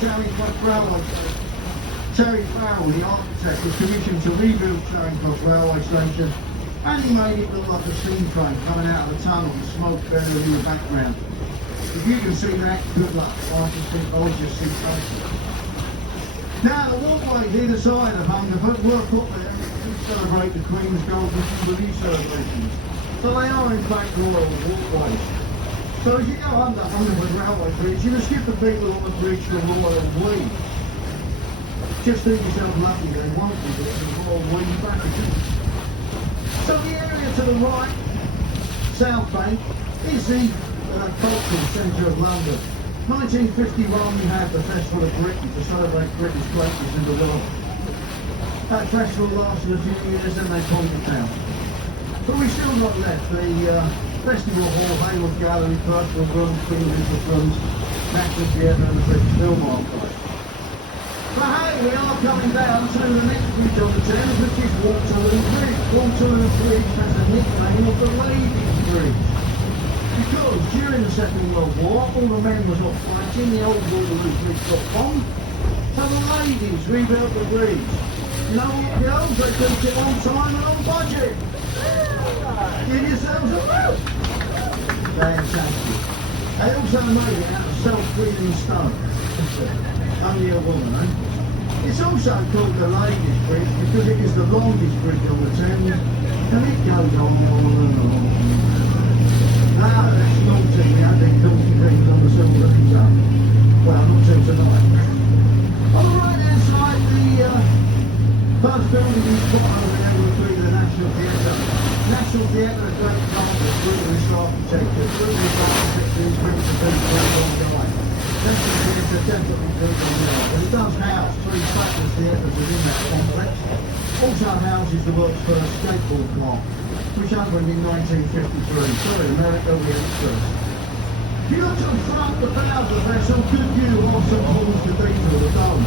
Charing Cross Railway Station. Terry Farrell, the architect, was commissioned to rebuild Charing Cross Railway Station, and he made it look like a steam train coming out of the tunnel with smoke billowing in the background. If you can see that, good luck. I just see faces. Now, the walkways either side of Hungerford work up there to celebrate the Queen's Golden Jubilee celebrations. So they are in fact royal walkways. So as you go under Hungerford Railway Bridge, you can skip the people on the bridge to Royal Wee. Just think yourself lucky they won't be getting the Royal Wee back again. So the area to the right, South Bank, is the cultural centre of London. 1951 we had the Festival of Britain to celebrate British greatness in the world. That festival lasted a few years and they pulled it down. But we still got left the Festival Hall, Hayward Gallery, Personal Rooms, Queen Elizabeth Rooms, National Theatre and the British Film Archive. But hey, we are coming down to the next bridge on the Thames, which is Waterloo Bridge. Waterloo Bridge has a nickname of the Ladies' Bridge. Because during the Second World War, all the men was off fighting, the old Waterloo Bridge got bombed, so the ladies rebuilt the bridge. You know what, girls? They built it on time and on budget. Give yourselves a vote. Fantastic. They also made it out of self-breathing stone. Only a woman, eh? It's also called the Ladies' Bridge because it is the longest bridge on the Thames, and it goes on and on. Ah, that's naughty, we had them naughty things on the silver pizza. Well, not till tonight. On the right hand side, the first building is put over there will be the National Theatre. National Theatre, a great campus, British architecture. British architecture is built to be for a long time. National Theatre definitely built on there, but it does house three Fabulous theatres within that complex. Also houses the world's first skateboard park, which opened in 1953. Sorry, America, we had it first. If you look to the front, the bow of the vessel, good view of St Paul's Cathedral, the dome.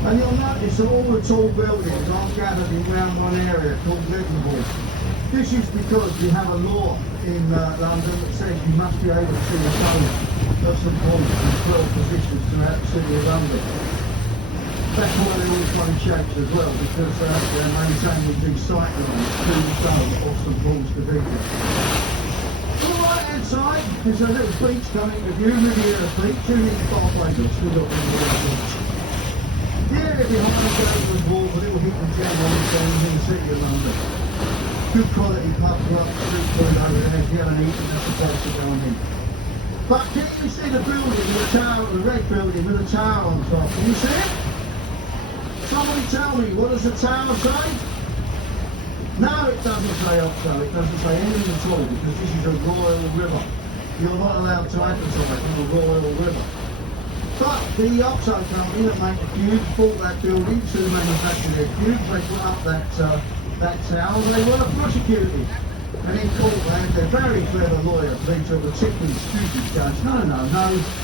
And you'll notice that all the tall buildings aren't gathered in round one area called Liverpool. This is because we have a law in London that says you must be able to see the dome of St Paul's in 12 positions throughout the city of London. That's why they're all funny shapes as well, because they're maintaining these sight lines to the dome of St Paul's Cathedral. On the right hand side is a little beach coming to view, Riviera Beach, 2 minutes Barbados, still got the beach. The area behind the Gateway Wall, a little hidden gem on the Thames in the city of London. Good quality pub, street food over there, if you haven't eaten, that's the place to go in. But can you see the building with the tower, the red building with the tower on top? Can you see it? Somebody tell me, what does the tower say? No, it doesn't say OXO, it doesn't say anything at all, because this is a royal river. You're not allowed to advertise on a royal river. But the OXO company that make the cubes bought that building to manufacture their cubes. They put up that tower, and they were prosecuted. And in court they had their very clever lawyer, Peter, the particularly stupid judge. No,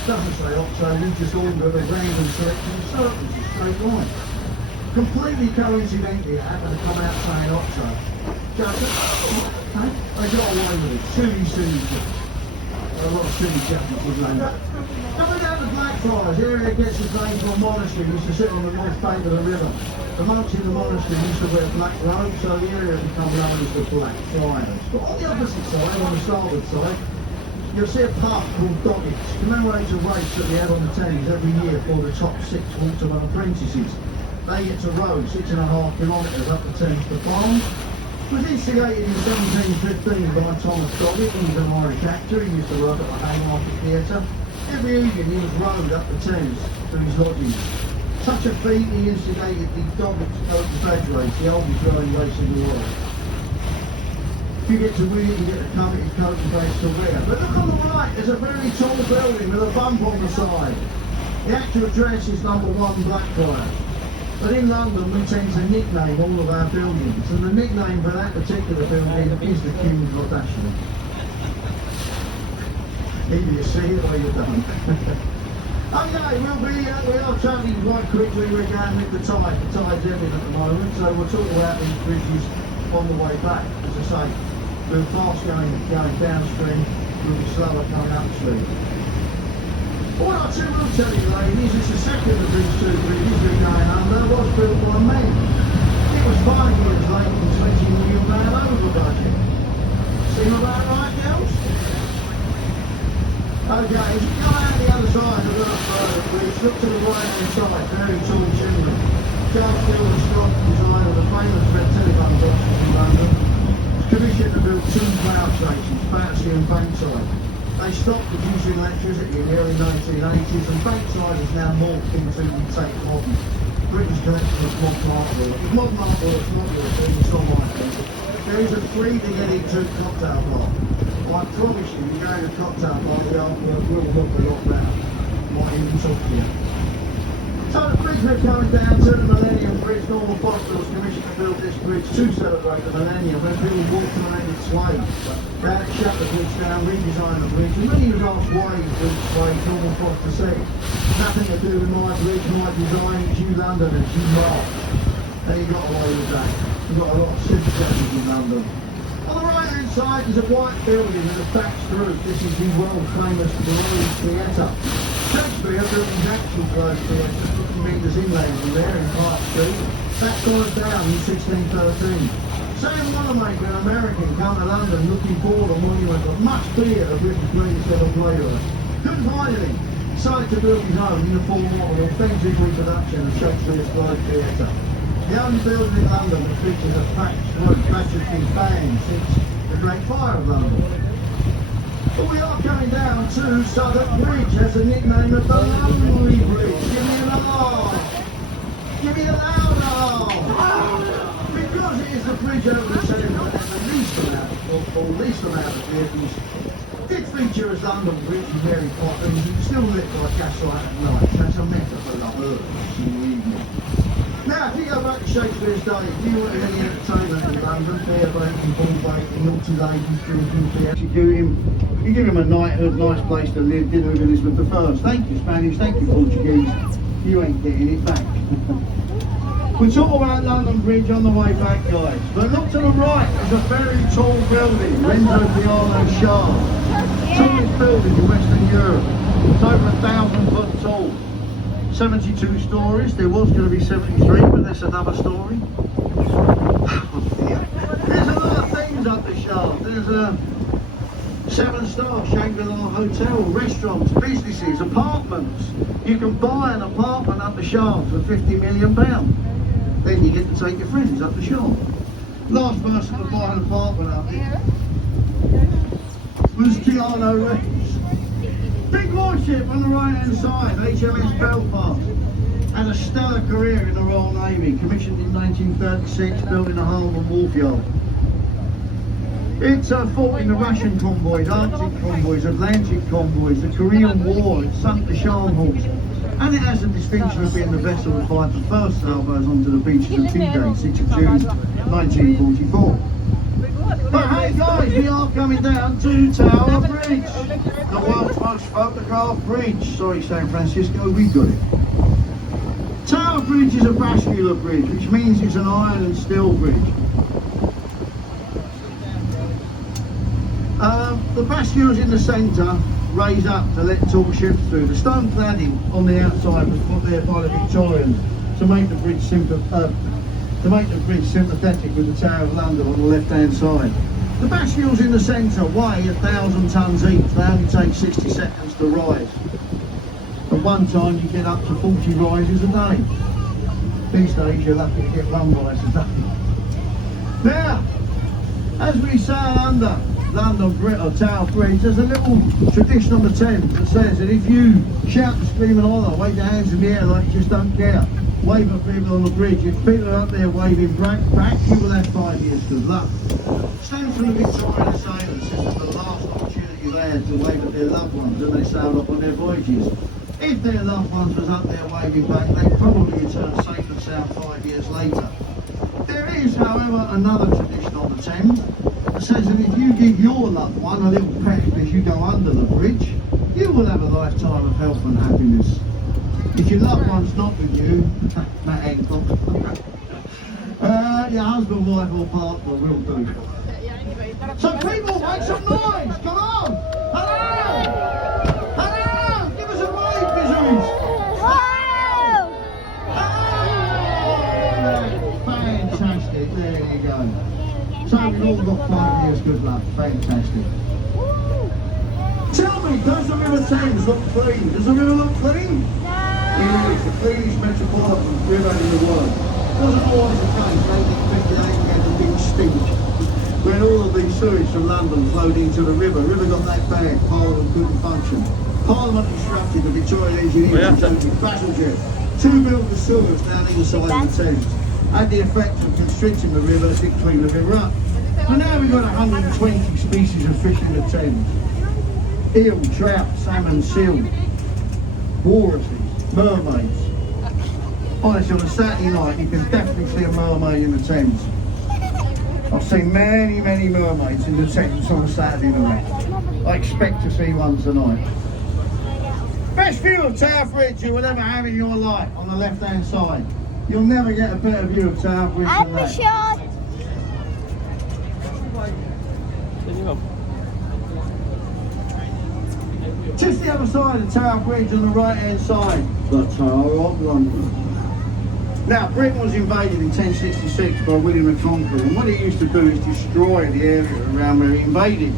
doesn't say OXO, you just ordered a random selection of circles, a straight line. Completely coincidentally, it happened to come out saying OXO. Judge, okay, they got away with it. Silly. A lot of silly judges would know that. Coming down to Blackfriars, the area gets its name from a monastery which used to sit on the north bank of the river. The monks in the monastery used to wear black robes, so the area became known as the Blackfriars. But on the opposite side, on the starboard side, you'll see a pub called Doggett. Commemorates a race that we have on the Thames every year for the top 6 waterman apprentices. They get to row 6.5 kilometres up the Thames to Barnes. It was instigated in 1715 by Thomas Doggett. He was an Irish actor. He used to work at the Haymarket Theatre. Every evening he was rowed up the Thames to his lodgings. Such a feat, he instigated the Doggett's Coat and Badge race, the oldest rowing race in the world. If you get to win it, you get a coveted coat and badge to wear. But look on the right, there's a very tall building with a bump on the side. The actual address is number 1 Blackfriars. But in London we tend to nickname all of our buildings, and the nickname for that particular building is the King's Kardashian. Either you see it or you don't. Okay, we are travelling quite quickly, we're going with the tide. The tide's ebbing at the moment, so we'll talk about these bridges on the way back. As I say, we're fast going downstream, we'll be slower coming upstream. What I too will tell you, ladies, it's the second of these two bridges we're going under was built by men. It was 5 years late and £20 million over budget. Seem about right, girls? Okay, if you go out the other side of the bridge, look to the right hand side, very tall chimney. Charles Field and Scott design of the famous red telephone box in London. Commissioned to build 2 power stations, Battersea and Bankside. They stopped producing electricity in the early 1980s, and Bankside is now morphed into the take modern British collection of modern artwork. If modern artwork is not your thing, it's not my thing. There is a free to get into cocktail bar. I promise you, you go to a cocktail bar, the artwork will look a lot better. Might even talk to you. So the bridge we're coming down to, the Millennium Bridge. Norman Foster was commissioned to build this bridge to celebrate the millennium, when people walked around its way. They had to shut the bridge down, redesign the bridge, and when he was asked why he built this bridge, Norman Foster said, nothing to do with my bridge, my design, it's you Londoners, you mark. Then he got away with that. He got a lot of sympathetic in London. On the right hand side is a white building with a thatched roof. This is the world famous Royal Theatre. Shakespeare built his actual Globe Theatre 50 metres inland from there in Park Street. That got down in 1613. Sam Wanamaker, an American, came to London looking for the monument of much beer of Britain's greatest ever playwright. Couldn't find any. Decided to build his own in the form of an authentic reproduction of Shakespeare's Globe Theatre. The only building in London that features a thatched roof that has been banned since the Great Fire of London. But we are coming down to Southwark Bridge, has a nickname of the Lonely Bridge. Give me an alarm! Give me a loud alarm! Because it is the bridge over the Thames that has the least amount of vehicles. Did feature as London Bridge and Mary Poppins, and it's still lit by gaslight at night. That's a metaphor for lovers in the evening. Now, if you go back to Shakespeare's day, if you wanted any entertainment in London, beer breaking, ball breaking, naughty ladies drinking beer, you give him a knighthood, nice place to live, dinner with Elizabeth I. Thank you, Spanish, thank you, Portuguese. You ain't getting it back. We're talking about London Bridge on the way back, guys. But look to the right, there's a very tall building, Renzo Piano Shaft. Tallest building in Western Europe. It's over 1,000 foot tall. 72 stories, there was going to be 73, but that's another story. There's a lot of things up the shaft. There's a 7-star Shangri-La hotel, restaurants, businesses, apartments. You can buy an apartment up the shaft for £50 million. Then you get to take your friends up the shaft. Last person to buy an apartment up here was Keanu Reeves. Big warship on the right hand side, HMS Belfast. Had a stellar career in the Royal Navy, commissioned in 1936, built in a harbour and wharf yard. It's fought in the Russian convoys, Arctic convoys, Atlantic convoys, the Korean War, it sunk the Scharnhorst. And it has the distinction of being the vessel to fight the first sailboats onto the beaches of Teagate, 6th of June 1944. But hey guys, we are coming down to Tower Bridge, the world's most photographed bridge. Sorry San Francisco, we got it. Tower Bridge is a vascular bridge, which means it's an iron and steel bridge. The basculas in the centre raise up to let tall ships through. The stone cladding on the outside was put there by the Victorians to make the bridge sympathetic with the Tower of London on the left-hand side. The basculas in the centre weigh 1,000 tonnes each. They only take 60 seconds to rise. At one time you get up to 40 rises a day. These days you're lucky to get 1 rise a day. Now, as we sail under London Tower Bridge, there's a little tradition on the Thames that says that if you shout and scream and holler, wave your hands in the air like you just don't care, wave at people on the bridge, if people are up there waving back, you will have 5 years good luck. Stand from the Victorian sailors, this is the last opportunity they had to wave at their loved ones when they sailed off on their voyages. If their loved ones was up there waving back, they'd probably return safe and sound 5 years later. There is, however, another tradition on the Thames that says that if you give your loved one a little peck as you go under the bridge, you will have a lifetime of health and happiness. If your loved one's not with you, Matt Hancock, your husband, wife or partner will do. So people, make some noise, come on! Hello! Hello! Give us a we've all got 5 years good luck. Fantastic. Tell me, does the River Thames look clean? Does the river look clean? No. It is the cleanest metropolitan river in the world. Wasn't always the case. 1858 we had the big stink. When all of these sewage from London flowed into the river got that bad, Parliament couldn't function. Parliament instructed the Victorian engineers to open battleship. 2 built the sewers down either side of the Thames. Had the effect of constricting the river as it cleaned the river up. And now we've got 120 species of fish in the Thames. Eel, trout, salmon, seal, walruses, mermaids. Honestly, on a Saturday night you can definitely see a mermaid in the Thames. I've seen many, many mermaids in the Thames on a Saturday night. I expect to see one tonight. Best view of Tower Bridge you will ever have in your life on the left hand side. You'll never get a better view of Tower Bridge than that. Shot. Just the other side of Tower Bridge on the right hand side, the Tower of London. Now, Britain was invaded in 1066 by William the Conqueror, and what he used to do is destroy the area around where he invaded.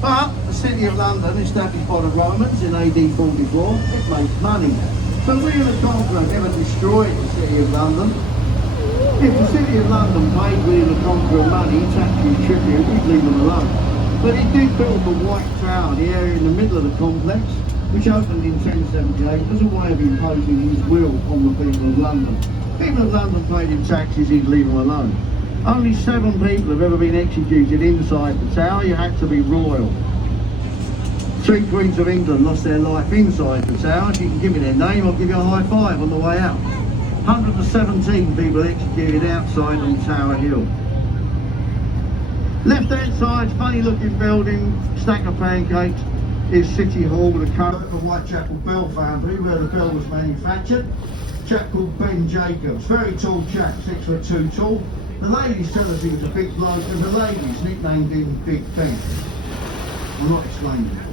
But the city of London, established by the Romans in AD 44, it makes money. So William the Conqueror never destroyed the city of London. If the city of London paid William the Conqueror money, tax and tribute, we'd leave them alone. But he did build the White Tower, the area in the middle of the complex, which opened in 1078 as a way of imposing his will on the people of London. People of London paid him taxes, he'd leave them alone. Only 7 people have ever been executed inside the tower. You had to be royal. 3 Queens of England lost their life inside the tower. If you can give me their name, I'll give you a high five on the way out. 117 people executed outside on Tower Hill. Left hand side, funny looking building, stack of pancakes, is City Hall with a cover of the Whitechapel Bell family where the bell was manufactured. A chap called Ben Jacobs, very tall chap, 6'2" tall. The ladies tell us he was a big bloke, and the ladies nicknamed him Big Ben. I'm not explaining that.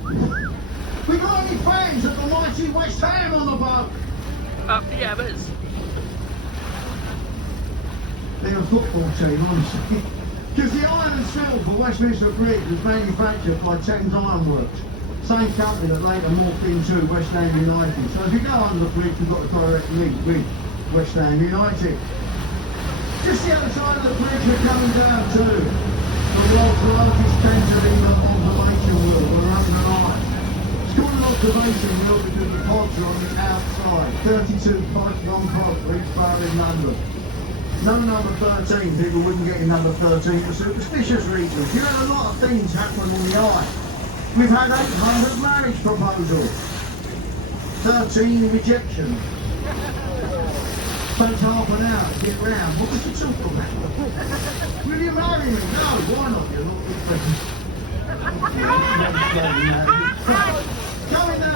We got any fans at the mighty West Ham on the boat? Up the Abbas. They're a football team, honestly. Because the iron and steel for Westminster Bridge was manufactured by Thames Ironworks, same company that later morphed into West Ham United. So if you go under the bridge, you've got a direct link with West Ham United. Just the other side of the bridge we're coming down to the world's largest cantilever observation wheel, we're under an eye. It's called an observation wheel because the pods are on the outside. 32 pods, 1 pod for each borough in London. No number 13, people wouldn't get in number 13 for superstitious reasons. You had a lot of things happen on the eye. We've had 800 marriage proposals, 13 rejections. Takes half an hour to get round. What was you talking about? Will you marry me? No, why not? You're not good friends. Going down